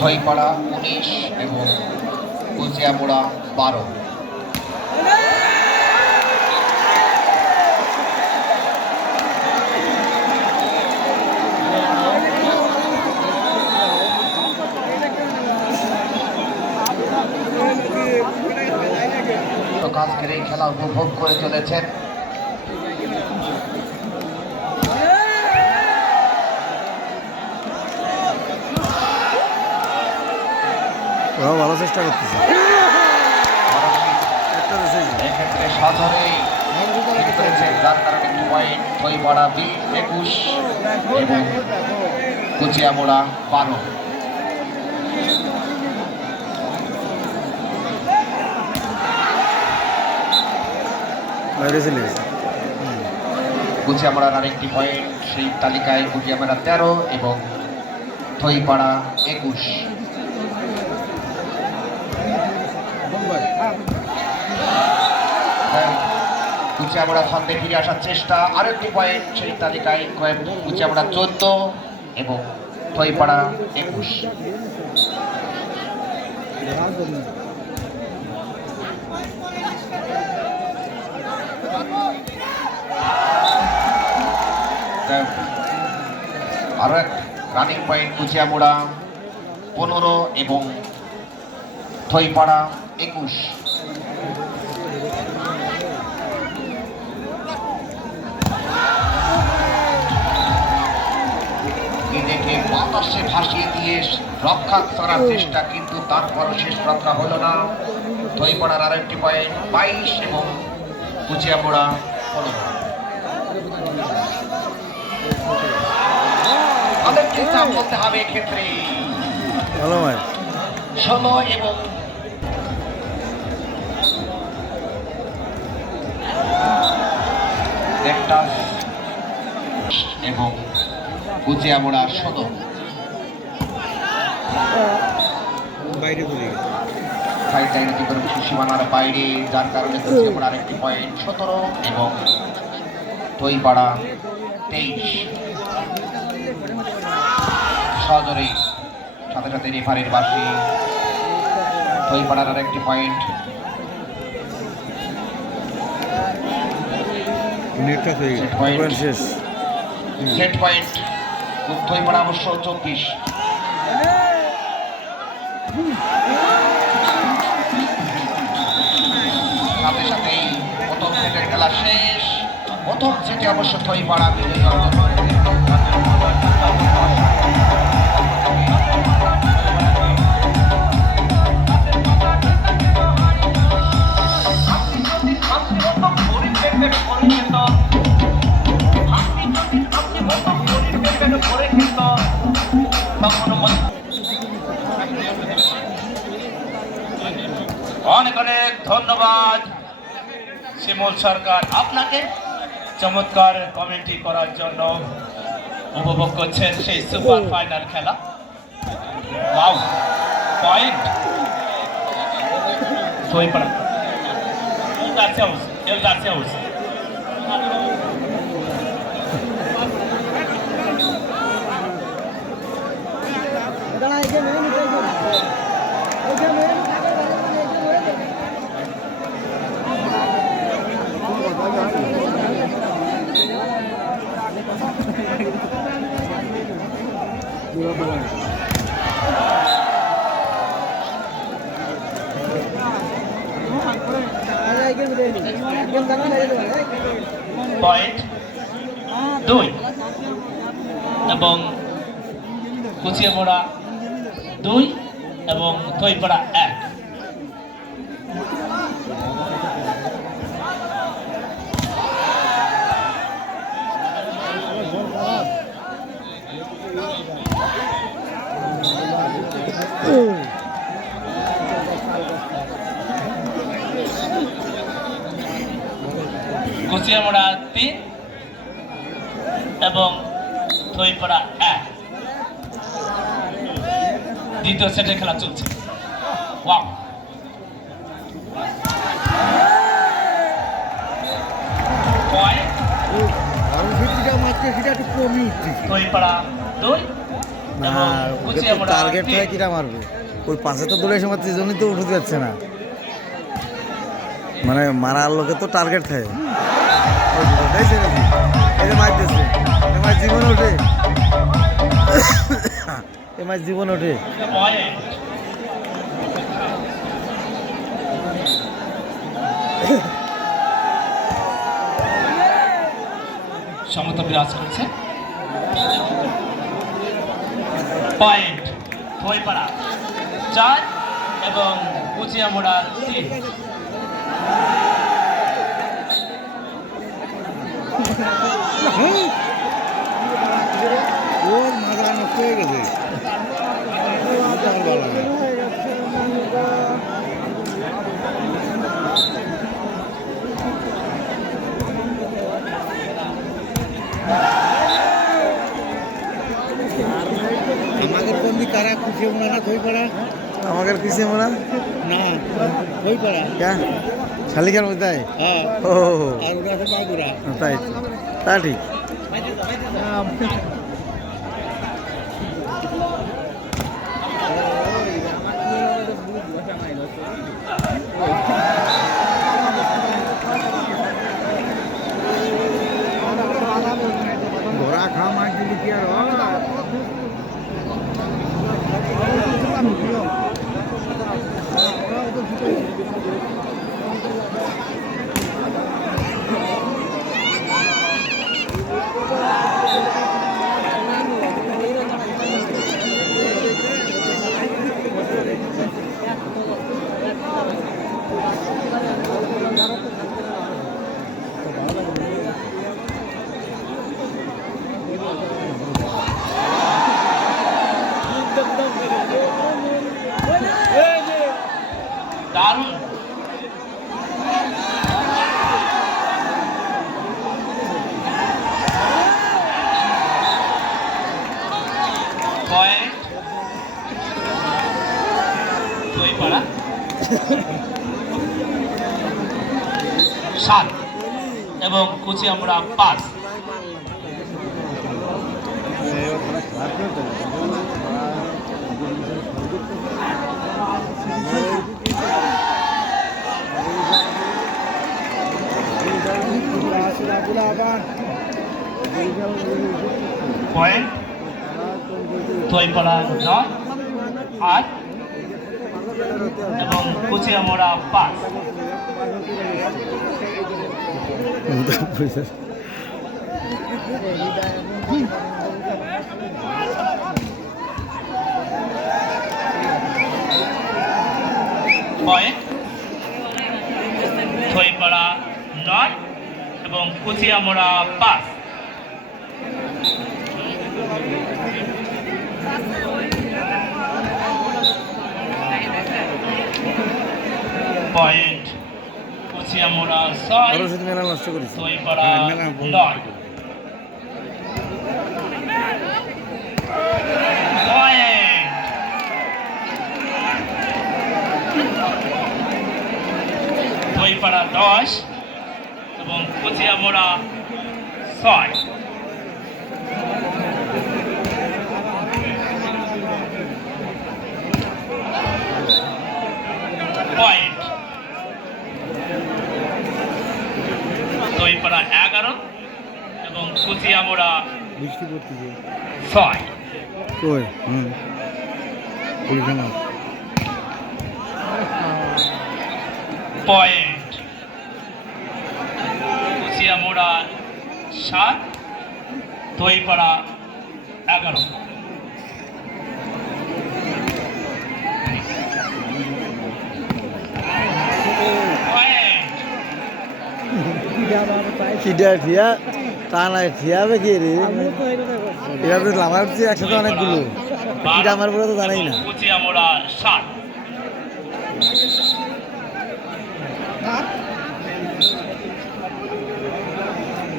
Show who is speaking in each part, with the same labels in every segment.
Speaker 1: থইপাড়া উনিশ এবং কুচিয়ামুড়া বারো আজকের এই খেলা উপভোগ করে চলেছেন।
Speaker 2: ওরাও ভালো চেষ্টা করতেছে।
Speaker 1: এক্ষেত্রে সাধারণেই যার কারণে একটি পয়েন্ট একুশ এবং কুচিয়ামুড়া বারো।
Speaker 2: চলে
Speaker 1: আরেকটি পয়েন্ট সেই তালিকায় কুচিয়ামুড়া তেরো এবং থইপাড়া একুশ। হ্যাঁ, কুচিয়ামুড়া ছন্দে ফিরে আসার চেষ্টা। আরেকটি পয়েন্ট সেই তালিকায় কয়েক- কুচিয়ামুড়া চোদ্দ এবং থইপাড়া একুশ। আরও এক রানিং পয়েন্ট কুচিয়ামুড়া, পনেরো এবং থইপাড়া একুশ। বাতাসে ভাসিয়ে দিয়ে রক্ষা করার চেষ্টা, কিন্তু তারপরও শেষ রক্ষা হলো না। থইপাড়ার আরেকটি পয়েন্ট, বাইশ এবং কুচিয়ামুড়া পনেরো। চাপ বলতে হবে এক্ষেত্রে। ষোলো এবং একটা এবং কুচিয়ামোড়া সদর।
Speaker 2: বাইরে চলে গেছে।
Speaker 1: সাইড লাইনে কি করে সীমানার বাইরে যার কারণে কুচিয়ামোড়ার একটি পয়েন্ট সতেরো এবং তৈপাড়া তেইশ। সজরে সাথে সাথে রেফারির বাসি তৈপাড়ার আর একটি পয়েন্ট
Speaker 2: হয়ে পয়েন্ট
Speaker 1: সেট পয়েন্ট তৈপাড়া অবশ্য চব্বিশ। প্রথম সেটে অবশ্য থইপাড়া করেছে।
Speaker 3: অনেক অনেক ধন্যবাদ শিমুল সরকার আপনাকে চমৎকার কমেন্ট্রি করার জন্য উপভোগ করছেন সেই সুপার ফাইনাল খেলা। বাউ পয়েন্ট পয়েন্ট দুই এবং কুচিয়ামোড়া দুই এবং থইপাড়া এক কুচিয়ামোড়া তিন এবং থইপাড়া এক দ্বিতীয় সেটের খেলা চলছে। ওয়াও।
Speaker 2: সেটা টার্গেট। হয় কিরা মারবে? ওই পাশে তো দৌড়ে সময় জন্যই তো উঠতে যাচ্ছে না। মানে মারার লোকে তো টার্গেট থাকে যে মারতেছে এ মাছ জীবন ওঠে এ মাছ জীবন ওঠে
Speaker 3: সমতা বিরাজ করছে। পয়েন্ট থইপাড়া চার এবং কুচিয়ামোড়া তিন।
Speaker 2: ওর মাথা নষ্ট হয়ে গেছে আমাদের বন্দি কারা? খুশি না থই পড়া আমাদের খুশি মনে না থই পড়া ক্যা শালিকার মধ্যে? হ্যাঁ। ও। আর ওরা আছে বাগুরা তাই তো। তা ঠিক ঘোড়া খাওয়া মাছ দিলি কি আর হয়?
Speaker 3: দারুণ পয়েন্ট দইপাড়া সাত এবং কুচিয়ামুড়া পাঁচ পয়েন্ট। দইপাড়া নয় আট। এবং কুচিয়ামুড়া পাঁচ। দইপাড়া নয় এবং কুচিয়ামুড়া পাঁচ পয়েন্ট কুচিয়ামুড়া ছয়
Speaker 2: সরস্বতী মেলা নষ্ট করেছে
Speaker 3: দইপাড়া
Speaker 2: হ্যাঁ, মেলা বন্ধ
Speaker 3: নয়
Speaker 2: করে।
Speaker 3: পয়েন্ট দইপাড়া দশ এবং কুচিয়ামোড়া ছয় পয়েন্ট দইপাড়া এগারো এবং কুচিয়ামোড়া ছয়। পয়েন্ট। কুচিয়ামোড়া সাত দইপাড়া এগারো পয়েন্ট
Speaker 2: খিদা ঠিয়া নাই ঠিয়াবে কি রে? তো লাভার হচ্ছে একসাথে অনেকগুলো। আমার বলে তো জানাই না।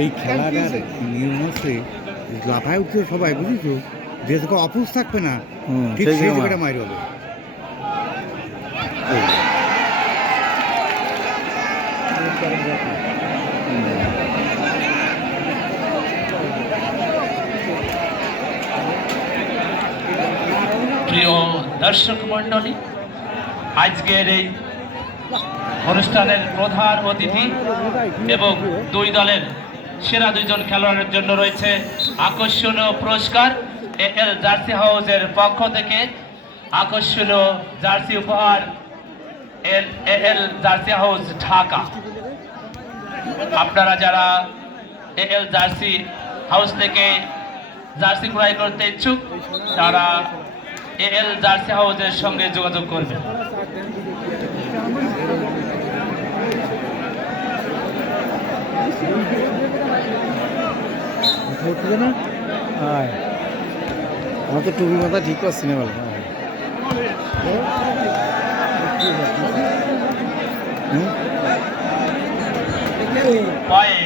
Speaker 2: এই খেলাটার নিয়ম হচ্ছে লাফায় উঠছে সবাই বুঝেছ? যে তোকে অপুষ থাকবে না
Speaker 4: ঠিক
Speaker 2: সেই
Speaker 4: জায়গাটা মাইর হবে।
Speaker 3: প্রিয় দর্শক মণ্ডলী, আজকের এই অনুষ্ঠানের প্রধান অতিথি এবং দুই দলের সেরা দুইজন খেলোয়াড়ের জন্য রয়েছে আকর্ষণীয় পুরস্কার এল জার্সি হাউসের পক্ষ থেকে। আকর্ষণীয় জার্সি উপহার L L Jersey House Dhaka. আপনারা যারা এল জার্সি হাউস থেকে জার্সি ক্রয় করতে ইচ্ছুক, তারা এ এল জার্সি হাউসের সঙ্গে যোগাযোগ করবেন
Speaker 2: হ্যাঁ আমার তো টুপি মাথা ঠিক করছি না বলে
Speaker 3: পয়েন্ট।